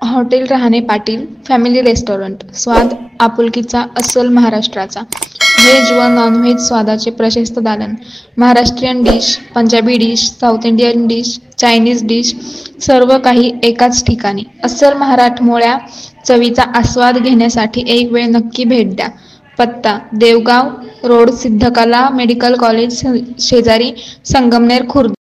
Hotel Rahane Patil family restaurant, स्वाद आपुलकीचा अस्सल महाराष्ट्राचा, व्हेज व नॉनव्हेज स्वादाचे प्रशस्त दालन, Maharashtrian dish, Punjabi dish, south Indian dish, Chinese dish, सर्व काही एकाच ठिकाणी. अस्सल मराठमोळ्या चवीचा आस्वाद घेण्यासाठी एक वेळ नक्की भेट द्या. पत्ता: Devgaon road, Siddhakala medical college शेजारी, संगमनेर, खुर्द.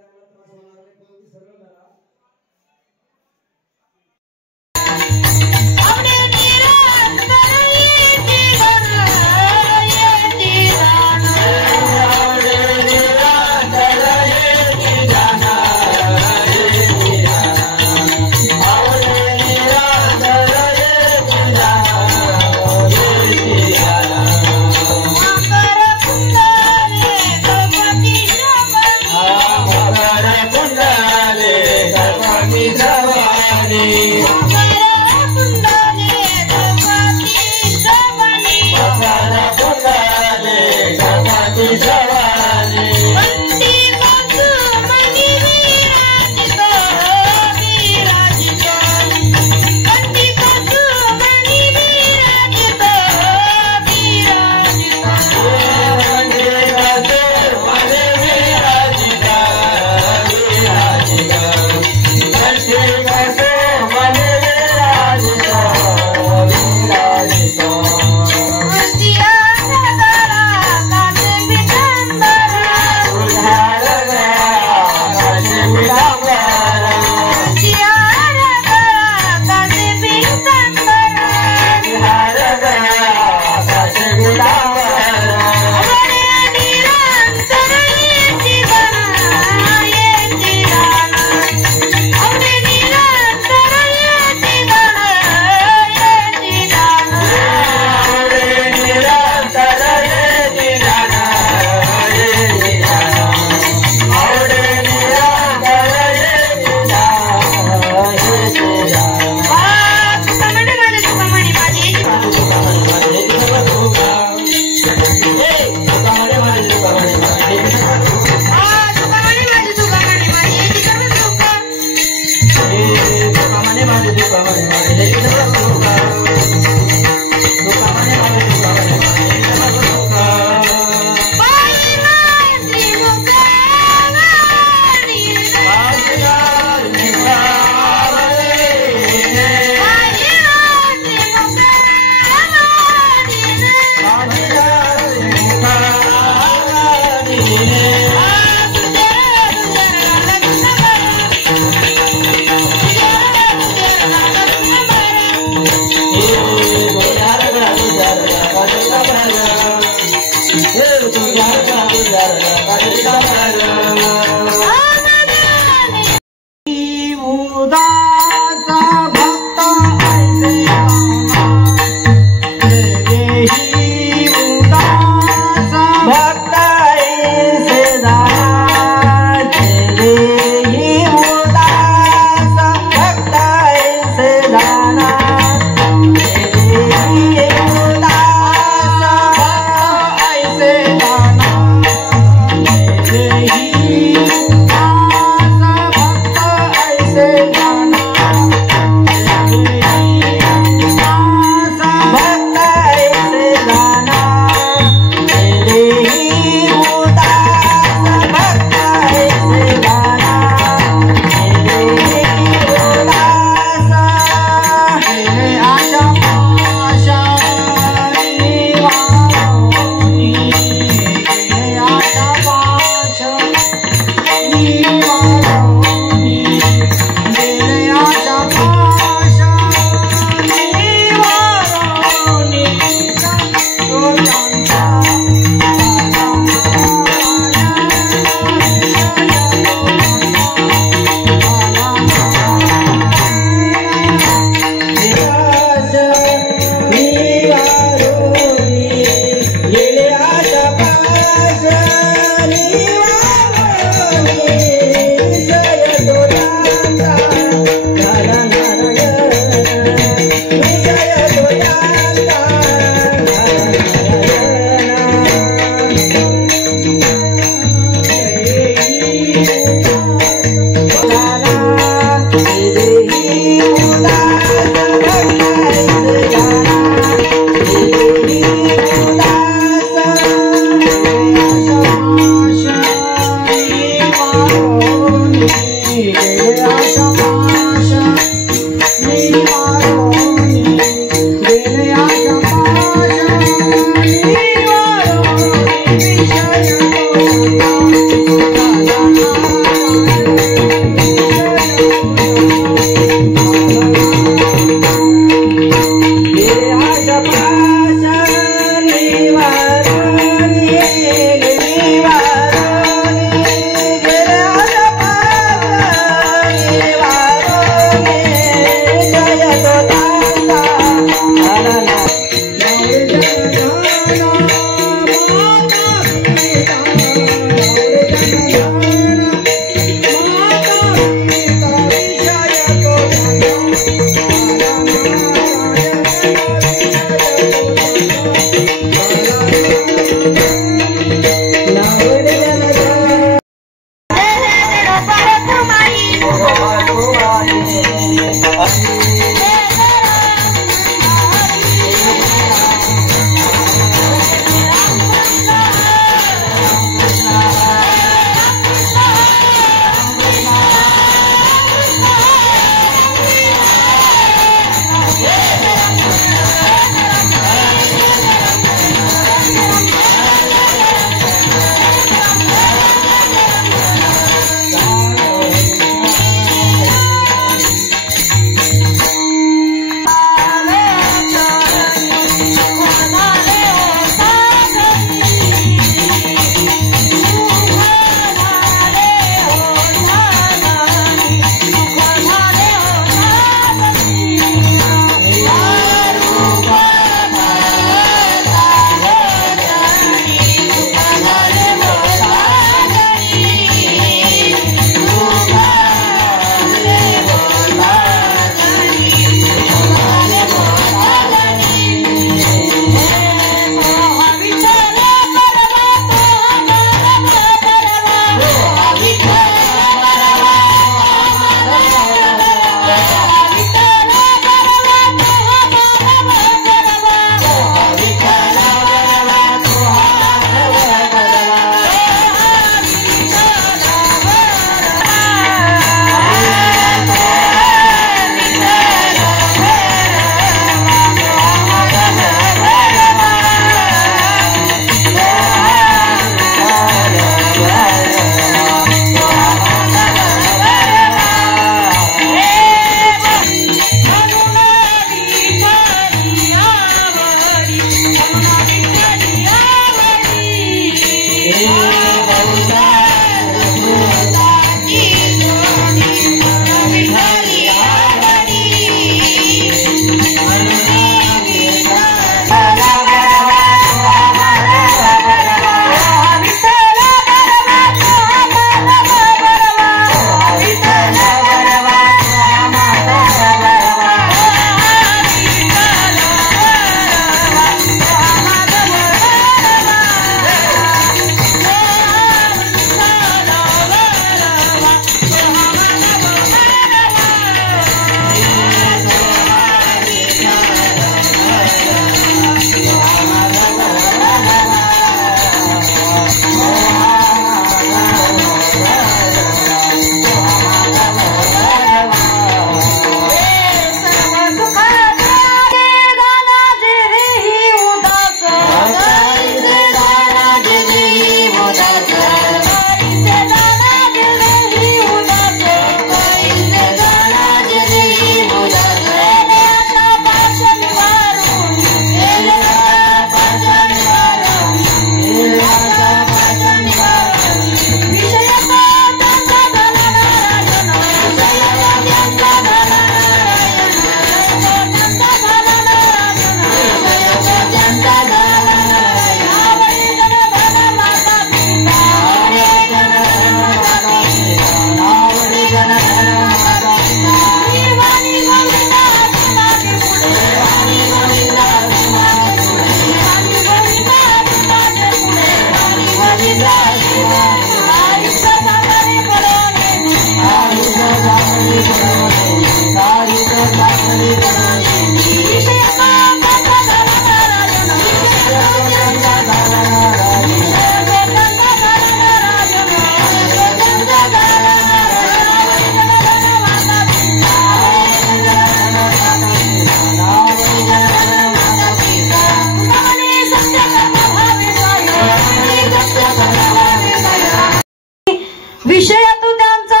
विषय तू त्यांचा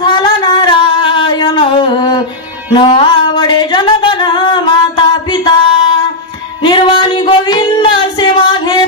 झाला नारायण न आवडे जनधन माता पिता निर्वाणी गोविंद सेवा घे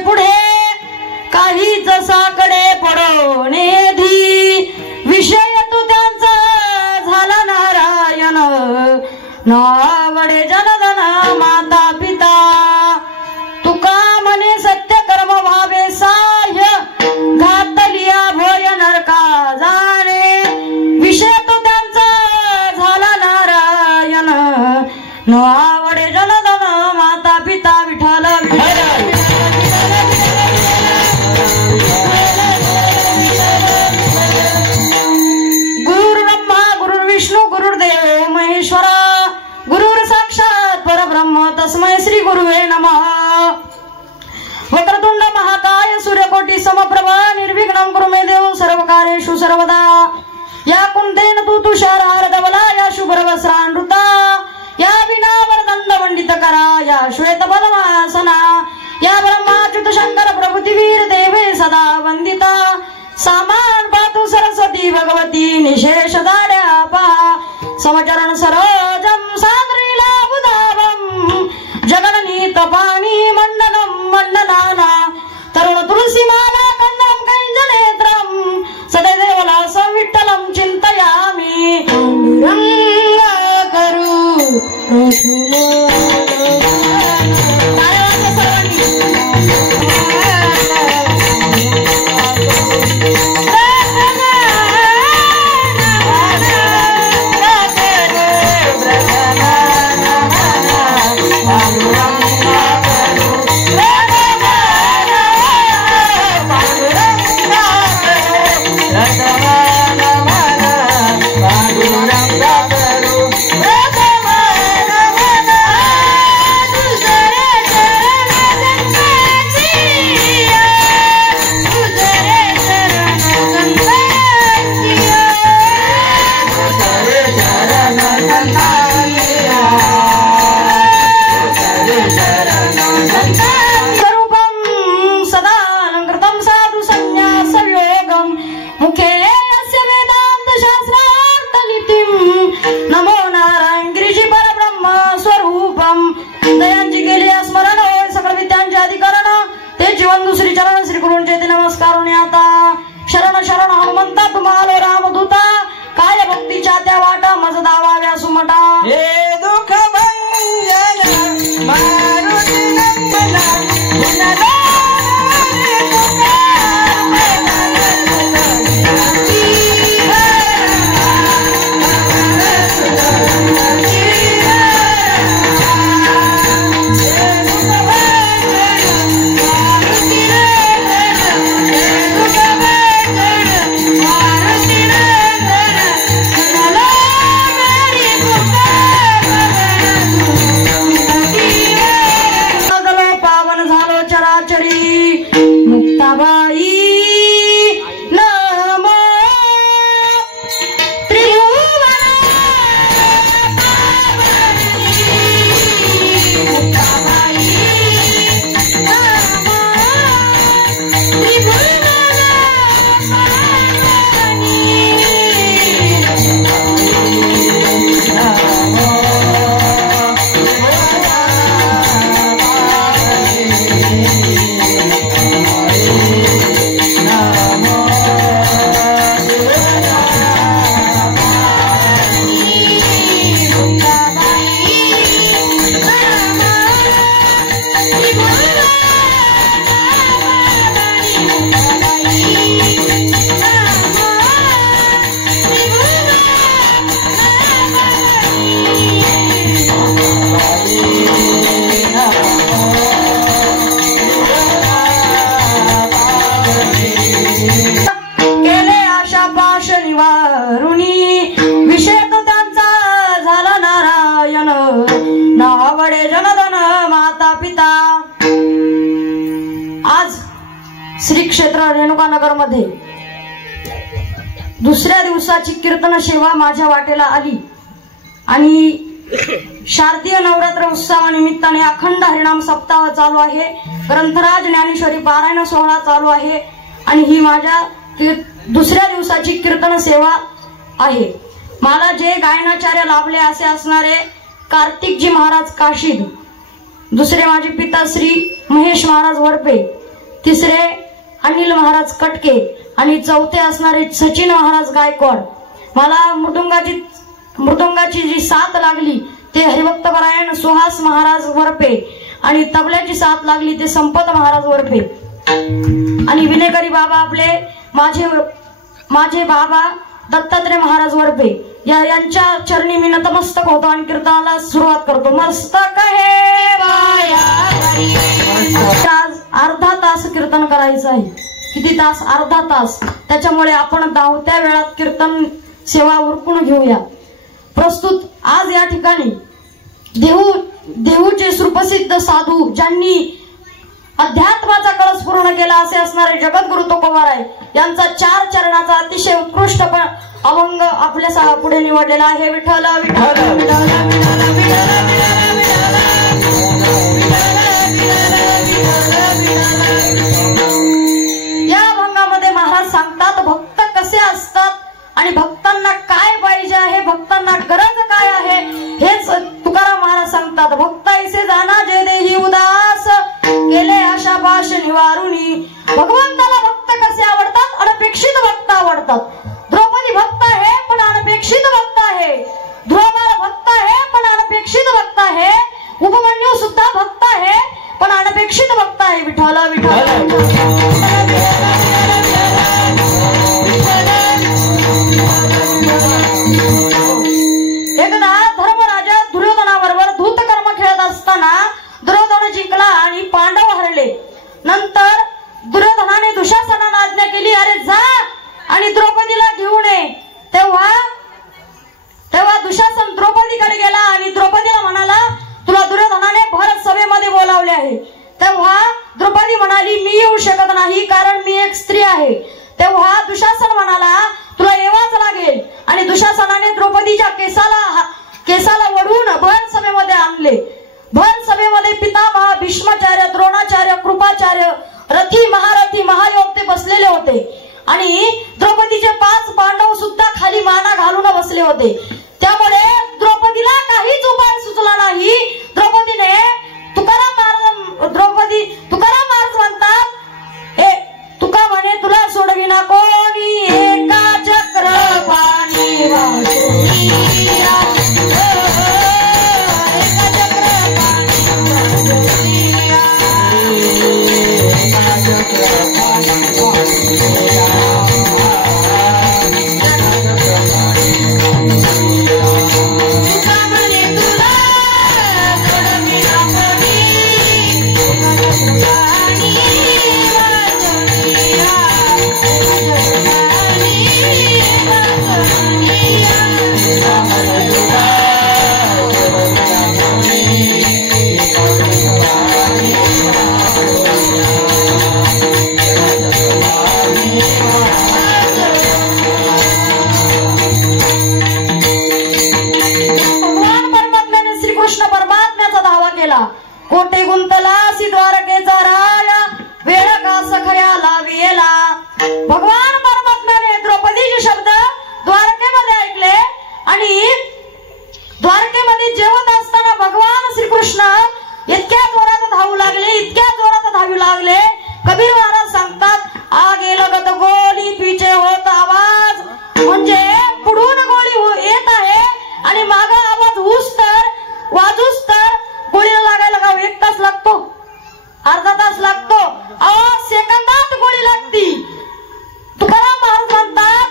नमः। वक्रतुंड महाकाय सूर्यकोटि समप्रभ निर्विघ्नं कुरु मे देव सर्वकार्येषु सर्वदा। या कुंतेन तू तुषारहार धवला या शुभ्रवस्त्रानृता या विना वरदंड वंडितकरा या श्वेत पद्मासना या ब्रह्माच्युत शंकर प्रभृती वीर देवे सदा वंदिता। सामान पातु सरस्वती भगवती निशेष दाड्या पहा समचरण सरोजम सागरीला बुधावम जगननीत पाणी मंडनम मंडनाना तरुण तुलसी माला कंदम कैंजनेत्रम सदैदेवला संविठ्ठलम चिंतयामि। रंग करू श्री क्षेत्र रेणुकानगर मध्ये दुसऱ्या दिवसाची कीर्तन सेवा माझ्या वाटेला आली आणि शारदीय नवरात्र उत्सवानिमित्ताने अखंड हरिनाम सप्ताह चालू आहे। ग्रंथराज ज्ञानेश्वरी पारायण सोहळा चालू आहे आणि ही माझ्या दुसऱ्या दिवसाची कीर्तन सेवा आहे। मला जे गायनाचार्य लाभले असे असणारे कार्तिकजी महाराज काशीद, दुसरे माझे पिता श्री महेश महाराज वरपे, तिसरे अनिल महाराज कटके आणि चौथे असणारे सचिन महाराज गायकवाड। मला मृदुंगाची जी साथ लागली ते हरिभक्तपरायण सुहास महाराज वरपे आणि तबल्याची साथ लागली ते संपत महाराज वरपे आणि विनेकरी बाबा आपले माझे बाबा दत्तात्रय महाराज वरपे यांच्या चरणी मी नतमस्तक होतो आणि कीर्तनाला सुरुवात करतो। मस्तक हे आज अर्धा तास कीर्तन करायचं आहे। किती तास? अर्धा तास। त्याच्यामुळे आपण धावत्या वेळात कीर्तन सेवा उरकून घेऊया। प्रस्तुत आज या ठिकाणी देहूचे सुप्रसिद्ध साधू ज्यांनी अध्यात्माचा कळस पूर्ण केला असे असणारे जगद्गुरु तुकोबाराय यांचा 4 चरणाचा अतिशय उत्कृष्ट अभंग आपल्या पुढे निवडलेला आहे. विठ्ठल विठ्ठल या अभंगामध्ये महाराज सांगतात भक्त कसे असतात आणि भक्तांना काय पाहिजे आहे, भक्तांना गरज काय आहे हेच तुकाराम महाराज सांगतात. भक्त ऐसे जाना जे देही उदास केले आशा पाश निवारुनी. भगवंताला भक्त कसे आवडतात? अनपेक्षित भक्त आवडतात. द्रौपदी भक्त आहे पण अनपेक्षित भक्त आहे. ध्रुवबाळ भक्त आहे पण अनपेक्षित भक्त आहे. उपमन्यू सुद्धा भक्त आहे पण अनपेक्षित भक्त आहे. विठ्ठल विठ्ठल एकदा धर्मराजा दुर्योधनाबरोबर धूतकर्म खेळत असताना दुर्योधन जिंकला आणि पांडव हरले. नंतर दुर्योधनाने दुशासनाला आज्ञा केली, अरे जा आणि द्रौपदीला घेऊन ये. तेव्हा दुशासन द्रौपदीकडे गेला आणि द्रौपदीला म्हणाला, तुला दुर्योधनाने भरत सभेमध्ये बोलावले आहे. तेव्हा द्रौपदी म्हणाली, मी येऊ शकत नाही कारण मी एक स्त्री आहे. तेव्हा दुशासन म्हणाला, तुला येवाच लागेल. आणि दुशासनाने द्रौपदीच्या केसाला वडून भर सभेमध्ये आणले. भर सभेमध्ये पितामह भीष्माचार्य, द्रोणाचार्य, कृपाचार्य, रथी महारथी महायोद्धे बसलेले होते आणि द्रौपदीचे 5 पांडव सुद्धा खाली माना घालून बसले होते. त्यामुळे द्रौपदीला काहीच उपाय सुचला नाही. द्रौपदीने तुकाराम महाराज म्हणतात, तुका म्हणे तुला सोडविना कोणी, एका चक्र पाणी वाचुनिया, एका चक्र पाणी वाचुनिया, एका चक्र पाणी वाचुनिया, तुका म्हणे तुला सोडविना कोणी, एका चक्र पाणी कोटे गुंतला द्वारकेचा राया, वेळ का सखयाला वेला. भगवान परमात्म्याने द्रौपदीचे शब्द द्वारकेमध्ये ऐकले आणि द्वारकेमध्ये जेवत असताना भगवान श्रीकृष्ण इतक्या जोरात धावू लागले, इतक्या जोरात धावू लागले. कबीर महाराज सांगतात, आगे लगत गोली पीछे होत आवाज, म्हणजे पुढून गोळी येत आहे आणि माग आवाज वाजूस तर गोळीला लागायला 1 तास लागतो, अर्धा तास लागतो, सेकंदात गोळी लागती. तुकाराम महाराज म्हणतात,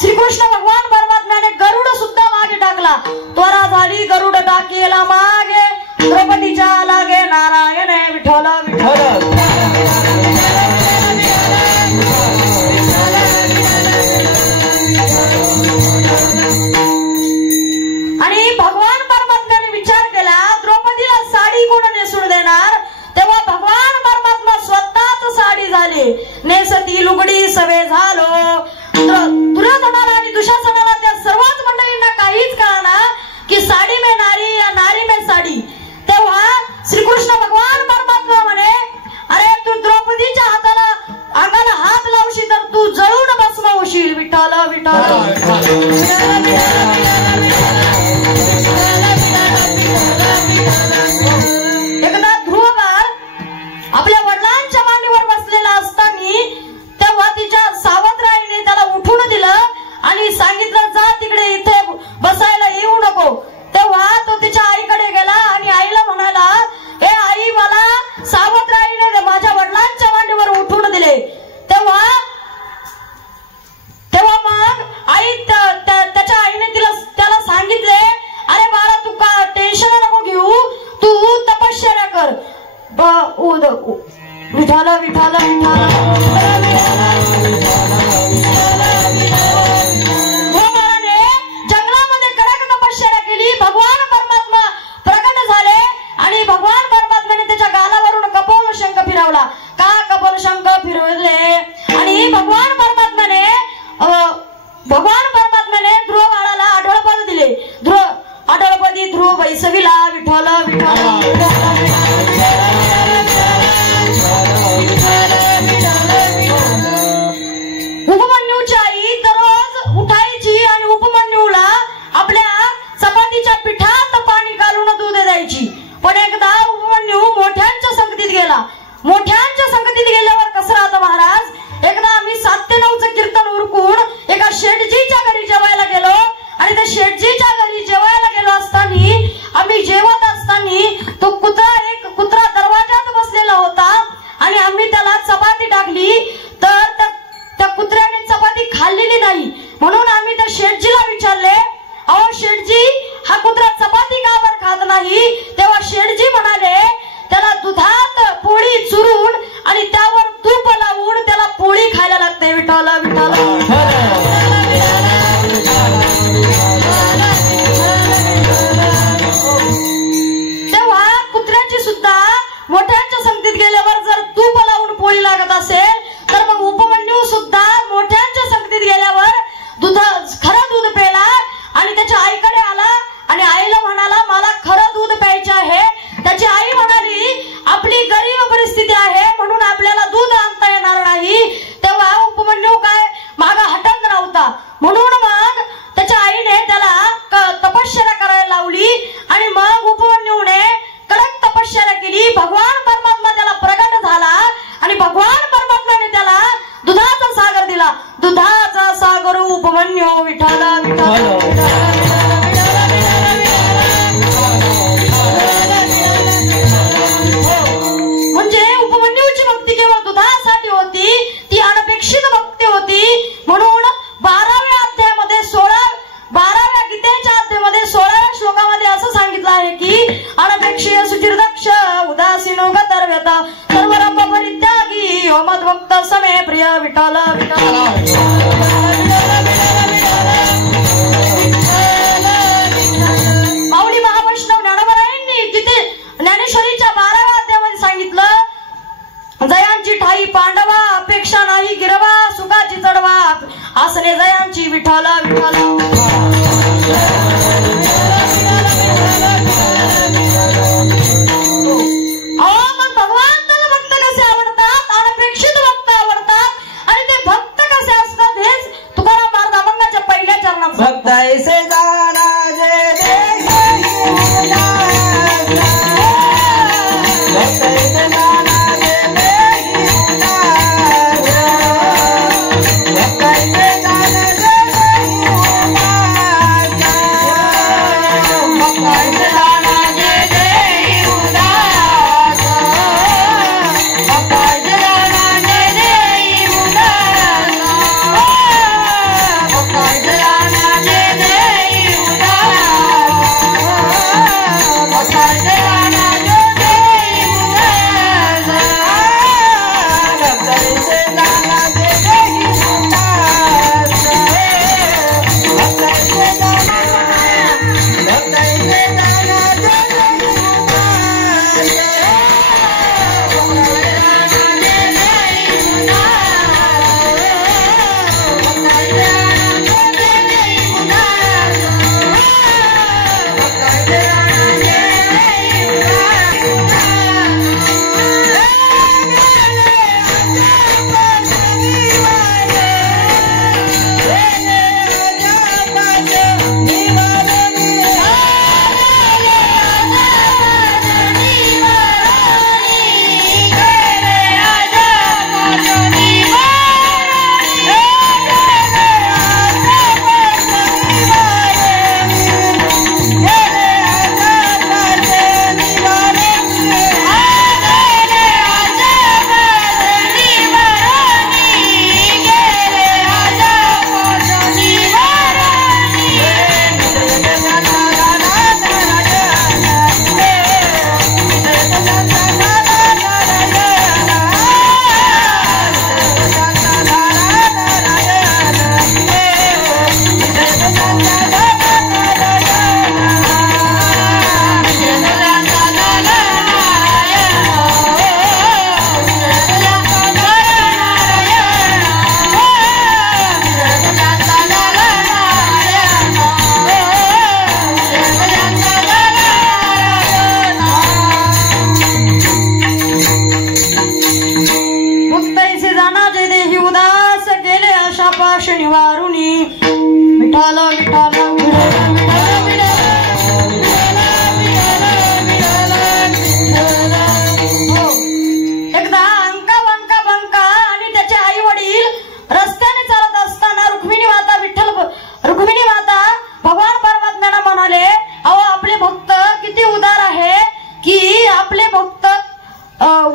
श्रीकृष्ण भगवान परमात्म्याने गरुड सुद्धा मागे टाकला. त्वरा झाली गरुड टाकेला मागे, द्रौपदीच्या लागे नारायण विठ्ठल विठ्ठल. आणि भगवान परमात्म्याने विचार केला, द्रौपदीला साडी कोण नेसून देणार? तेव्हा भगवान परमात्मा स्वतःच साडी झाले. नेसती लुगडी सवे झालो. दुर्योधनाला आणि दुशासनाला त्या सर्वच मंडळींना काहीच कळणार की साडी में नारी या नारी में साडी. तेव्हा श्रीकृष्ण भगवान परमात्मा म्हणे, अरे तू द्रौपदीच्या अंगाला हात लावशी तर तू जळून भस्म होशील. विठ्ठल विठ्ठल. एकदा ध्रुवबाळ आपल्या वडिलांच्या मांडीवर बसलेला असताना तेव्हा तिच्या सावत्राईने त्याला उठून दिलं आणि सांगितलं, जा तिकडे इथे बसायला येऊ नको. तेव्हा तो तिच्या आईकडे गेला आणि आईला म्हणाला, हे आई, मला सावत्राईने माझ्या वडिलांच्या मांडीवर उठून दिले. तेव्हा मग आई त्याच्या आईने त्याला सांगितले, अरे बाळा, तू का टेन्शन नको घेऊ, तू तपश्चर्या कर. विठाल विठाल जंगलामध्ये कडक तपश्चर्या केली. भगवान परमात्मा फिरवला, का कपाल शंख फिरवले. आणि भगवान परमात्म्याने ध्रुव बाळाला आढळपद दिले. आढळपदी ध्रुव बैसविला विठ्ठल विठ्ठल. उपमन्यूची आई दररोज उठायची आणि उपमन्यूला आपल्या चपातीच्या पिठात पाणी घालून दूध द्यायची. पण एकदा उपमन्यू मोठ्यांच्या संगतीत गेला. मोठ्यांच्या संगतीत गेल्यावर कसं राहतं महाराज, एकदा आम्ही 7 ते 9चं कीर्तन उरकून एका शेठजीच्या घरी जेवायला गेलो. आणि त्या शेठजीच्या घरी जेवायला गेलो असताना आम्ही जेवत असताना तो कुत्रा दरवाजात बसलेला होता. आणि आम्ही त्याला चपाती टाकली तर त्या कुत्र्याने चपाती खाल्लेली नाही. म्हणून आम्ही त्या शेठजीला विचारले, अहो शेठजी, हा कुत्रा चपाती का बरं खात नाही. तेव्हा शेठजी म्हणाले, त्याला दुधात पोळी चुरून आणि त्यावर तूप लावून त्याला पोळी खायला लागते. विठ्ठल विठ्ठल. तेव्हा कुत्र्याची सुद्धा मोठ्यांच्या संगतीत गेल्यावर जर तूप लावून पोळी लागत असेल तर मग उपमन्यू सुद्धा मोठ्यांच्या संगतीत गेल्यावर खरं दूध प्यायला आणि त्याच्या आईकडे आला आणि आईला म्हणाला, मला खरं दूध प्यायचे आहे. त्याची आई म्हणाली, आपली गरीब परिस्थिती आहे म्हणून आपल्याला दूध आणता येणार नाही. तेव्हा उपमन्यू काय मागा हटत नव्हता. म्हणून मग त्याच्या आईने त्याला तपश्चर्या करायला लावली. आणि मग उपमन्यूने कडक तपश्चर्या केली. भगवान परमात्मा त्याला प्रगट झाला आणि भगवान परमात्म्याने त्याला दुधाचा सागर दिला. दुधाचा सागर उपमन्यू विठ्ठल विठ्ठल. म्हणजे उपमन्यूची भक्ती केवळ दुधासाठी होती, ती अनपेक्षित भक्ती होती. म्हणून 12व्या अध्यायामध्ये 12व्या गीतेच्या अध्यायामध्ये 16व्या श्लोकामध्ये असं सांगितलं आहे की अनपेक्षीय सुचिर्दक्ष उदासीनो गतर्व्यत सर्वरंभ परित्यागी मद्भक्त समे प्रिय विठ्ठल विठ्ठल. माऊली महावैष्णव ज्ञानोबरायांनी ज्ञानेश्वरीच्या 12व्या अध्यायामध्ये सांगितलं, जयांची ठाई पांडवा अपेक्षा नाही गिरवा सुखाची चढवा आसने जयांची विठ्ठल विठ्ठल. मग भगवंताला भक्त कसे आवडतात, अनपेक्षित भक्त आवडतात. आणि ते भक्त कसे असतात हेच तुकाराम महाराज अभंगाच्या पहिल्या चरणात भक्त ऐसे जाना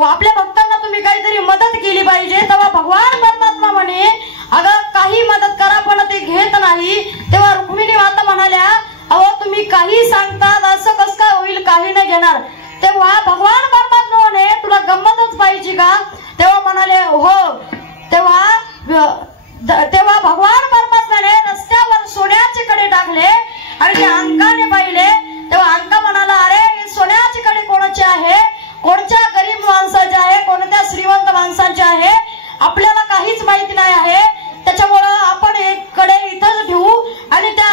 आपल्या भक्तांना तुम्ही काहीतरी मदत केली पाहिजे. तेव्हा भगवान परमात्मा म्हणे अगं काही मदत करा पण ते घेत नाही. तेव्हा रुक्मिणी माता म्हणाल्या अहो तुम्ही काही सांगतात असं कसं काय होईल, काही नाही घेणार. तेव्हा भगवान परमात्मा म्हणे तुला गंमतच पाहिजे का. तेव्हा म्हणाले हो. तेव्हा भगवान परमात्म्याने रस्त्यावर सोन्याचे कडे टाकले आणि ते अंकाने पाहिले. तेव्हा अंका म्हणाला अरे हे सोन्याचे कडे कोणाचे आहे, कोणत्या गरीब माणसाचे आहे, कोणत्या श्रीमंत माणसाचे आहे, आपल्याला काहीच माहिती नाही आहे. त्याच्यामुळं आपण एक कडे इथंच ठेवू. आणि त्या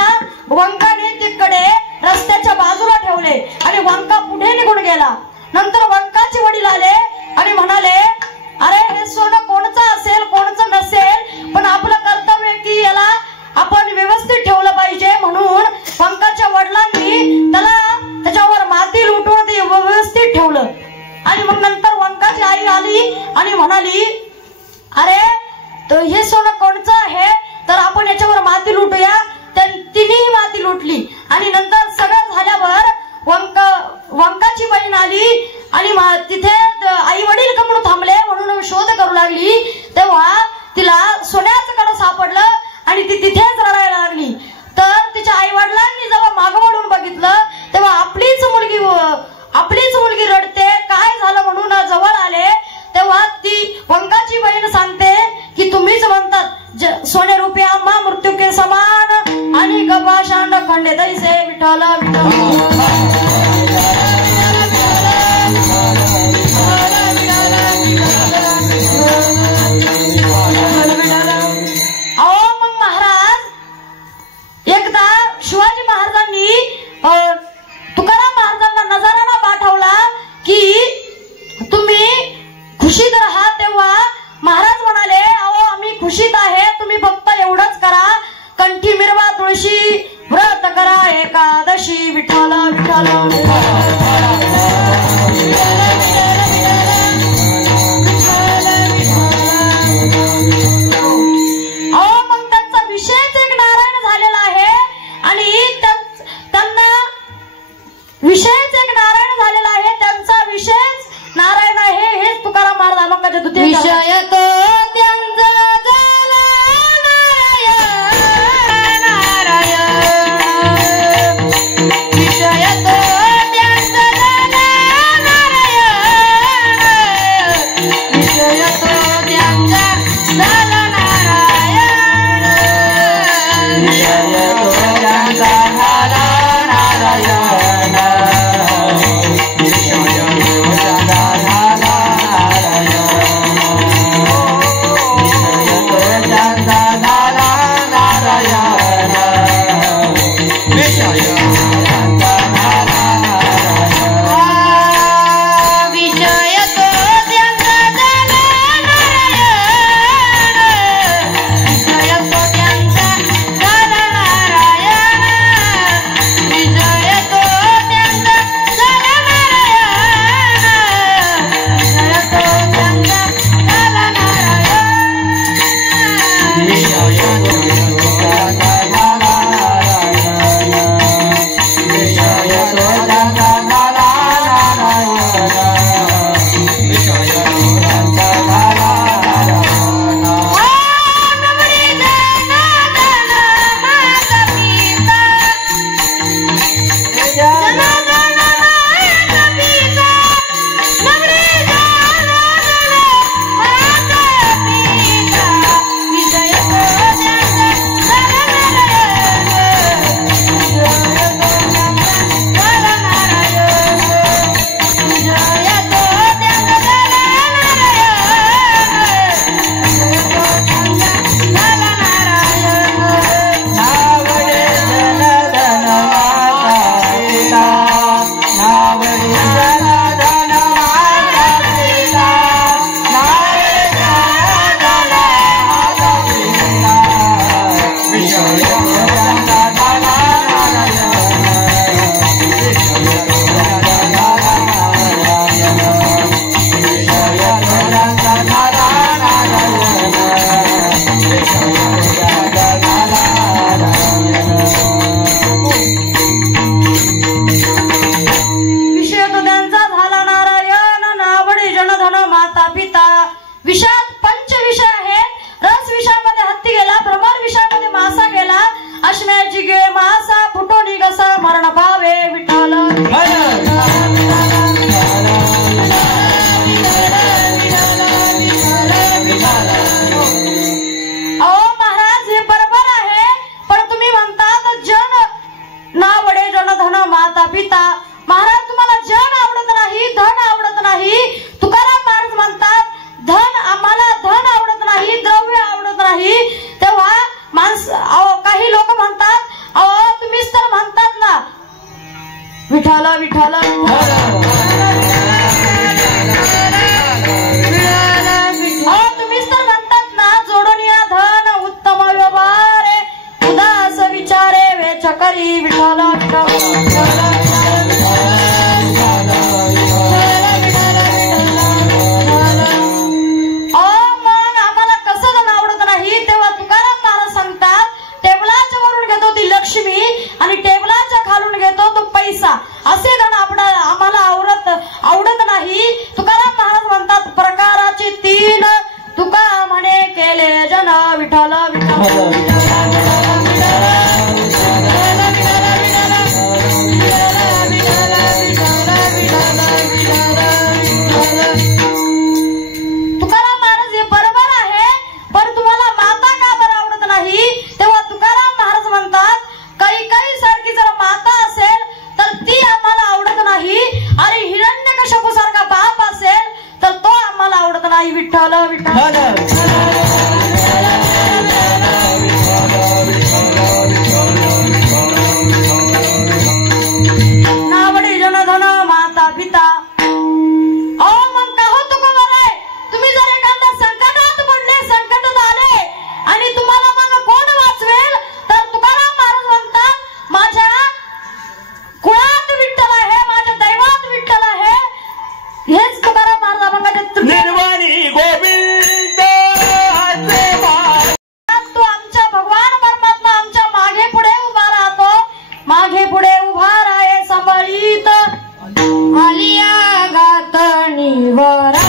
वंकाने ते कडे रस्त्याच्या बाजूला ठेवले आणि वंका पुढे निघून गेला. नंतर वंकाचे वडील आले आणि म्हणाले अरे हे सोनं कोणचं असेल कोणचं नसेल, पण आपलं कर्तव्य की याला आपण व्यवस्थित ठेवलं पाहिजे. म्हणून वंकाच्या वडिलांनी त्याच्यावर माती लुटून ते व्यवस्थित ठेवलं. आणि मग नंतर वंकाची आई आली आणि म्हणाली अरे हे सोनं कोणचं आहे, तर आपण याच्यावर माती लुटूया. तिनेही माती लुटली आणि नंतर सगळं झाल्यावर वंकाची बहीण आली आणि तिथे आई वडील कमून थांबले म्हणून शोध करू लागली. तेव्हा तिला सोन्याचं कडं सापडलं आणि ती तिथेच रडायला लागली. तर तिच्या आई वडिलांनी जेव्हा मागं वळून बघितलं तेव्हा आपलीच मुलगी रडते, काय झालं म्हणून जवळ आले. तेव्हा ती वंकाची बहीण सांगते की तुम्हीच म्हणतात सोने रुपये आम्हा मृत्यू के समान आणि गपाशांड खंडे तैसे विठ्ठल अहो मग महाराज एकदा शिवाजी महाराजांनी तुकाराम महाराजांना नजाराना पाठवला की तुम्ही खुशीत राहा. तेव्हा महाराज म्हणाले अहो आम्ही खुशीत आहे, तुम्ही फक्त एवढंच करा कंठी मिरवा तुळशी व्रत करा एकादशी विठ्ठल विठ्ठल. अहो मग त्यांचा विषयच एक नारायण झालेला आहे आणि त्यांना विषयच एक नारायण झालेला आहे. त्यांचा विषयच नारायण आहे. हेच तुकाराम महाराज अभंगाच्या द्वितीय विषय तो त्यांचा झाला नारायण नारायण. विषय तो त्यांचा झाला नारायण. विषय तो त्यांचा झाला नारायण. विषय तो त्यांचा झाला नारायण. विषय तो त्यांचा झाला नारायण. विषयात पंच विषय आहेत. रस विषयामध्ये हत्ती गेला, भ्रमर विषयामध्ये मासा गेला, अश्म्याची गे मासा फुटो निघसा मरण पावे विठ्ठल. अहो महाराज हे बरोबर आहे, पण तुम्ही म्हणतात जन नावडे जन धन माता पिता. महाराज तुम्हाला जन आवडत नाही, धन आवडत नाही. तुकाराम महाराज म्हणतात धन आम्हाला धन आवडत नाही, द्रव्य आवडत नाही. तेव्हा काही लोक म्हणतात अहो तुम्हीच तर म्हणतात ना विठ्ठल विठ्ठल तुम्हीच तर म्हणतात ना जोडून या धन उत्तम व्यवहार उदास विचारे वेच करी विठ्ठल मग आम्हाला कसं धन आवडत नाही. तेव्हा तुकाराम महाराज सांगतात टेबलाच्या वरून घेतो ती लक्ष्मी आणि टेबलाच्या खालून घेतो तो पैसा. असे धन आम्हाला आवडत नाही. तुकाराम महाराज म्हणतात प्रकाराची तीन तुका म्हणे केले जन विठ्ठल विठ्ठल. तुकाराम महाराज हे बरोबर आहे, पण तुम्हाला माता का बरं आवडत नाही. तेव्हा तुकाराम महाराज म्हणतात काही सारखी जर माता असेल तर ती आम्हाला आवडत नाही. आणि हिरण्यकश्यपू सारखा बाप असेल तर तो आम्हाला आवडत नाही विठ्ठल विठ्ठल. नावडे जनधन माता पिता. मग का हो तुकोबर आहे, तुम्ही जर एखाद्या संकटात पडले, संकटात आले आणि तुम्हाला मग कोण वाचवेल तर तुकाराम महाराज म्हणतात माझ्या कुळात विठ्ठल आहे, माझ्या दैवात विठ्ठल आहे. हेच तुकाराम महाराज निर्वाणी गोविंद तो आमच्या भगवान परमात्मा आमच्या मागे पुढे उभा राहतो, मागे पुढे उभा राहे संभळीत आलिया गात निवरा.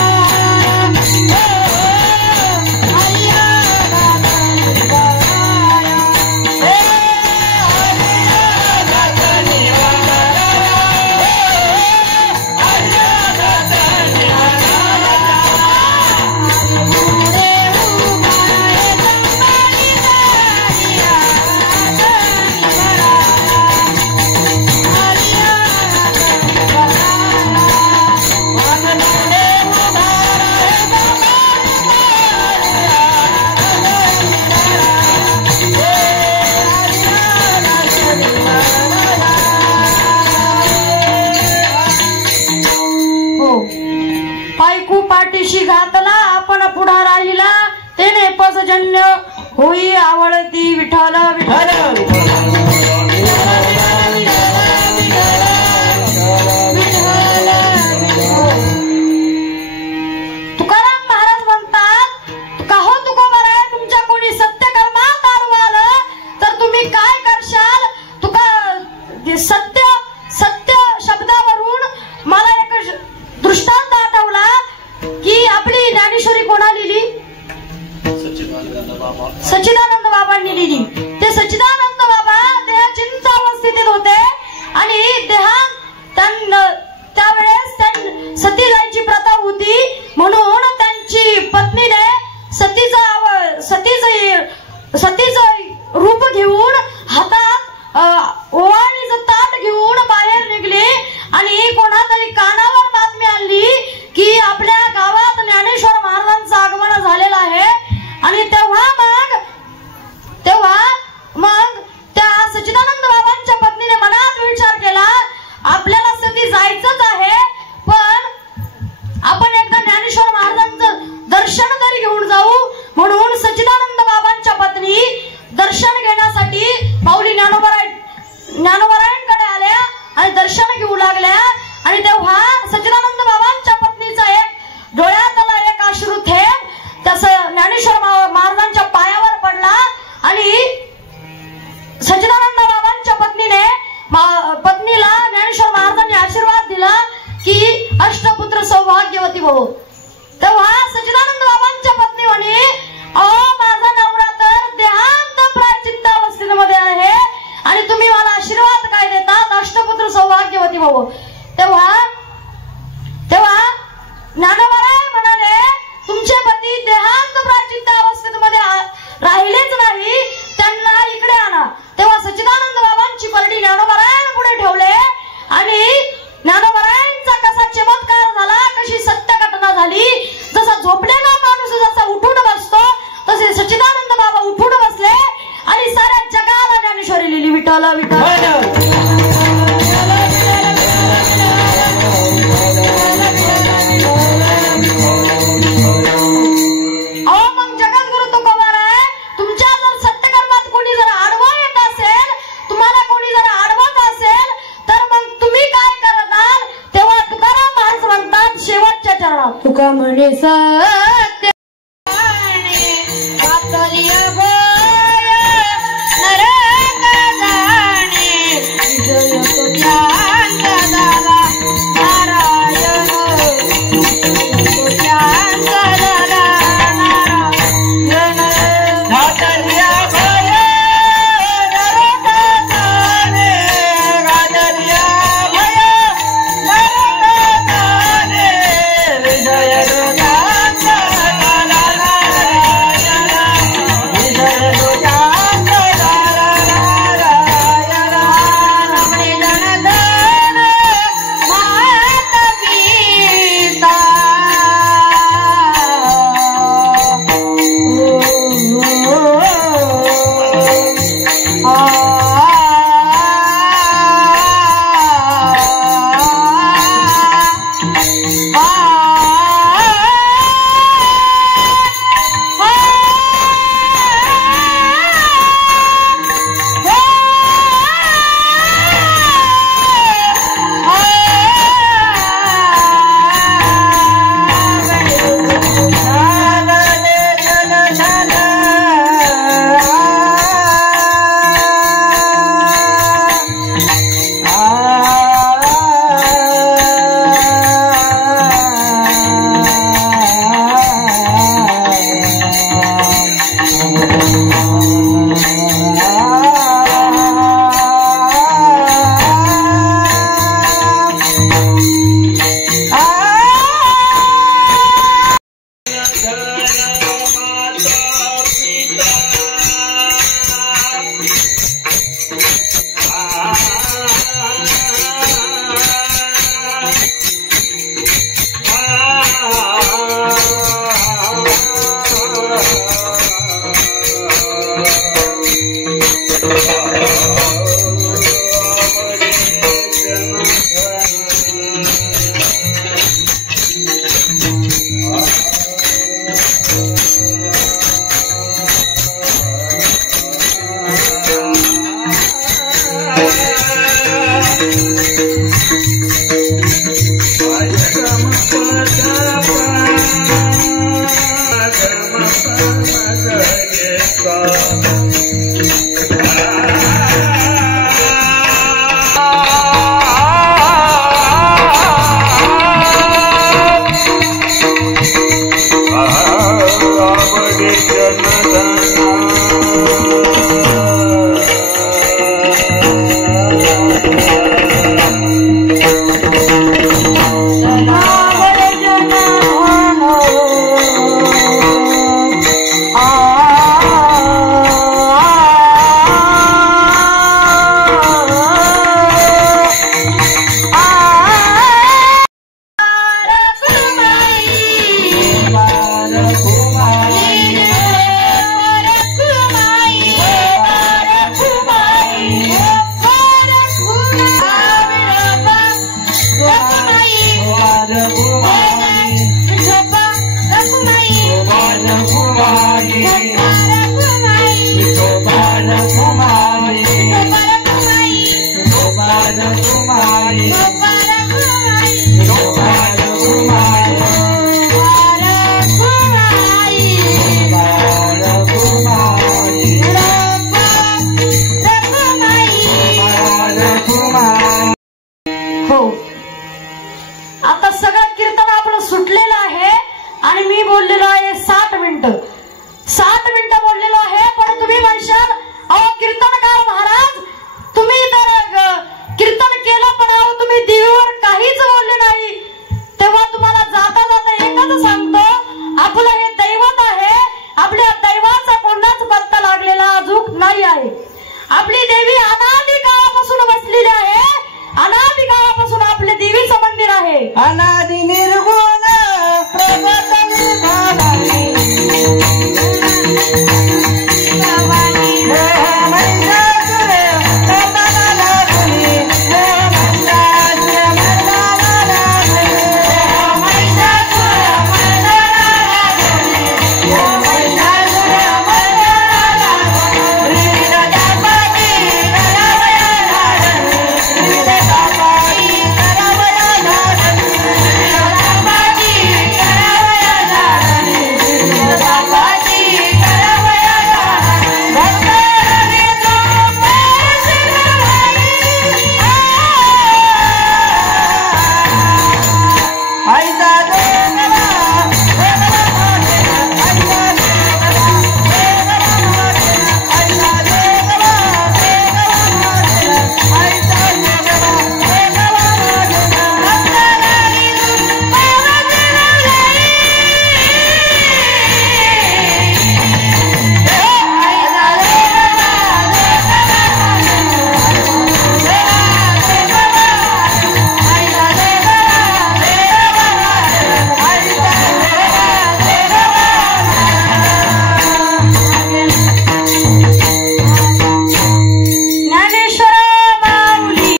पायकू पाठीशी घातला आपण पुढा राहिला तेने पसजन्य होई आवडती विठ्ठल विठ्ठल. तुकाराम महाराज म्हणतात का हो तुकोबर आहे, तुमच्या कोणी सत्य कर्मात आडवालं तर तुम्ही काय करशाल. सत्य सत्य शब्दावरून मला एक दृष्टांत आठवला की आपली ज्ञानेश्वरी कोणा लिहिली, सच्चिदानंद बाबांनी लिहिली. ते सच्चिदानंद बाबा देहा चिंतावस्थितीत होते आणि त्यावेळेस सती जायची प्रथा होती म्हणून त्यांची पत्नीने सतीचं रूप घेऊन हातात ओवाळणीचं ताट घेऊन बाहेर निघले आणि कोणातरी कानावर बातमी आली की आपल्या गावात ज्ञानेश्वर महाराजांचं आगमन झालेलं आहे. आणि तेव्हा मग त्या सच्चिदानंद बाबांच्या पत्नीने मनात विचार केला आपल्याला सती जायचंच आहे, पण आपण एकदा ज्ञानेश्वर महाराजांचं दर्शन तरी घेऊन जाऊ. म्हणून सच्चिदानंद बाबांच्या पत्नी दर्शन घेण्यासाठी माऊली ज्ञानोबरायांकडे आल्या आणि दर्शन घेऊ लागल्या. आणि तेव्हा सच्चिदानंद बाबांच्या पत्नीचा एक डोळ्यातला एक अश्रू थेंब तसं ज्ञानेश्वर महाराजांच्या पायावर पडला आणि सच्चिदानंद बाबांच्या पत्नीला ज्ञानेश्वर महाराजांनी आशीर्वाद दिला की अष्टपुत्र सौभाग्यवती भव. तेव्हा सच्चिदानंद बाबा सौभाग्यवती भाऊ. तेव्हा ज्ञानोबा म्हणाले तुमचे पती देहांत प्राचित्य अवस्थेमध्ये राहिलेच नाही, त्यांना इकडे आणा. तेव्हा सच्चिदानंद बाबांची परडी ज्ञानोबा पुढे ठेवले आणि ज्ञानोबांचा कसा चमत्कार झाला, कशी सत्य घटना झाली. जसा झोपलेला माणूस जसा उठून बसतो तसे सच्चिदानंद बाबा उठून बसले आणि साऱ्या जगाला ज्ञानेश्वरी लिहिली. विठ्ठल विठ्ठल. तुका म्हणे सत्य